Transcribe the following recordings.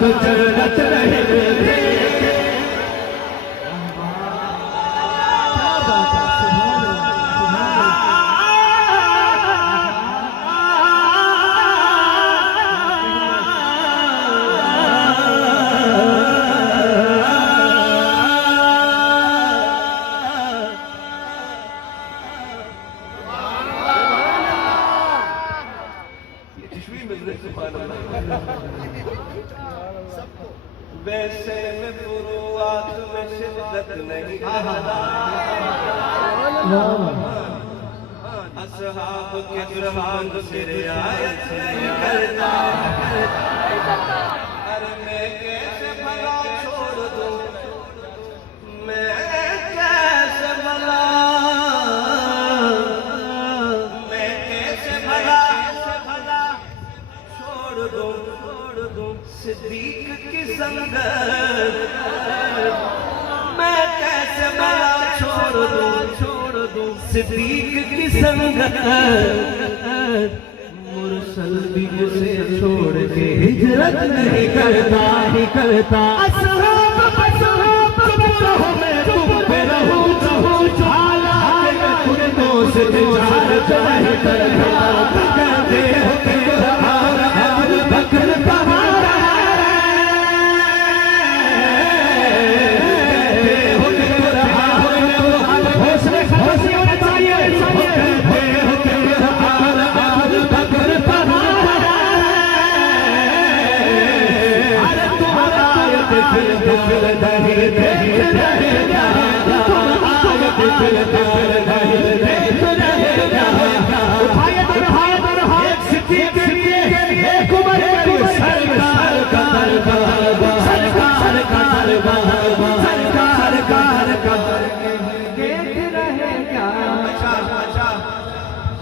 कुछ रच रहे थे। क्या बात है, सुभान वैसे में फुरुआत में शिद्दत नहीं करता, असहाब के दुश्मन से रियायत नहीं करता। अरे मैं कैसे भला छोड़ दूं, मैं कैसे भला, मैं कैसे भला छोड़ दूं सिद्दीक की संगत, मैं कैसे भला छोड़ दूं सिद्दीक की संगत। मुरसल भी मुझे छोड़ के हिजरत नहीं करता ही करता। असहाब तुम रहो मैं तुम पे रहूं, हालात में खुद दोस्त तिजारत नहीं करता। कहते हो कि अबू बकर तुम्हारा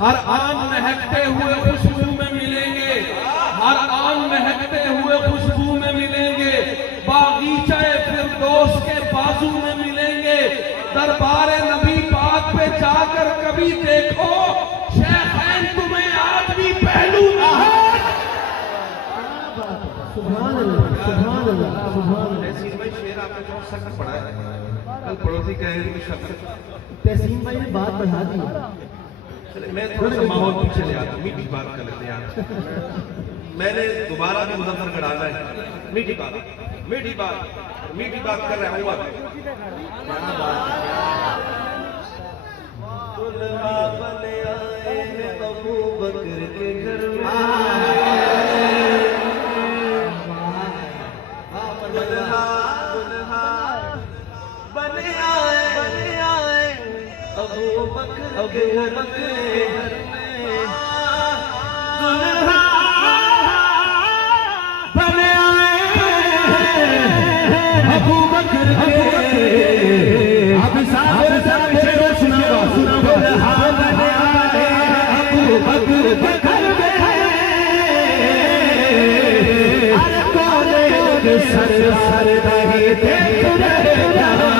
हर आन महकते हुए खुशबू में मिलेंगे, हर आन महकते हुए खुशबू में मिलेंगे, बागीचाए फिरदौस के बाजू में मिलेंगे। दरबार नबी पाक पे जाकर कभी देखो, शेखैन तुम्हें आज भी पहलू में है। सुभान अल्लाह, सुभान अल्लाह, सुभान अल्लाह। तहसीन भाई शेर आपने बहुत सख्त पढ़ा है, कल पड़ोसी कहे कि शख्स। तहसीन भाई ने बात बढ़ा दी। चले मैं थोड़ा सा माहौल पीछे ले आता हूं, मीठी बात कर लेते हैं आज। मैंने दोबारा भी मुजफ्फर गढ़ाना है, मीठी बात कर रहा हूँ। दुल्हा बने आए हैं अबू बकर के घर में, दुल्हा बने आए अबू बकर के घर में, दुल्हा बने आए अबू बकर के। अब साहब सुनाओ, दुल्हा बने आए अबू बकर के घर में। अरे कोने के सरदार नहीं देख रहे जहां,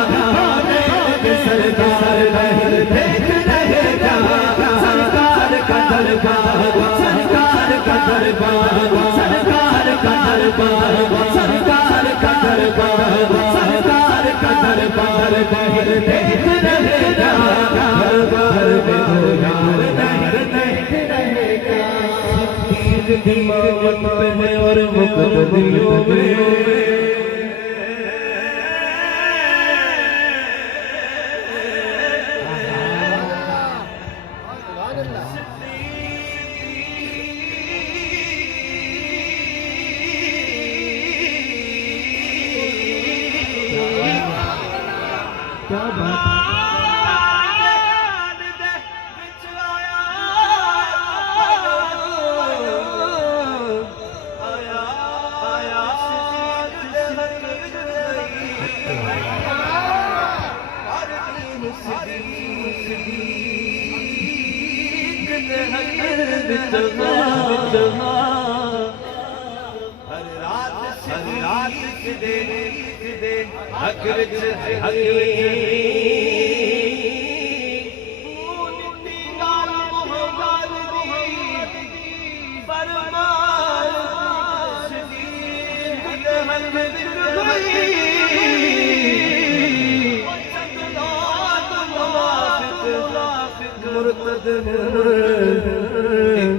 सरदार नहीं देख रहे जहां, सरकार का दरबार, सरकार का दरबार, सरकार का दरबार, सरकार का दरबार, सरकार का दरबार नहीं देख रहे जहां, दरबार में हो यार नहीं देख रहे जहां। सिद्दीक की इमामत पे है और मुकद्दमियों में, क्या बात है।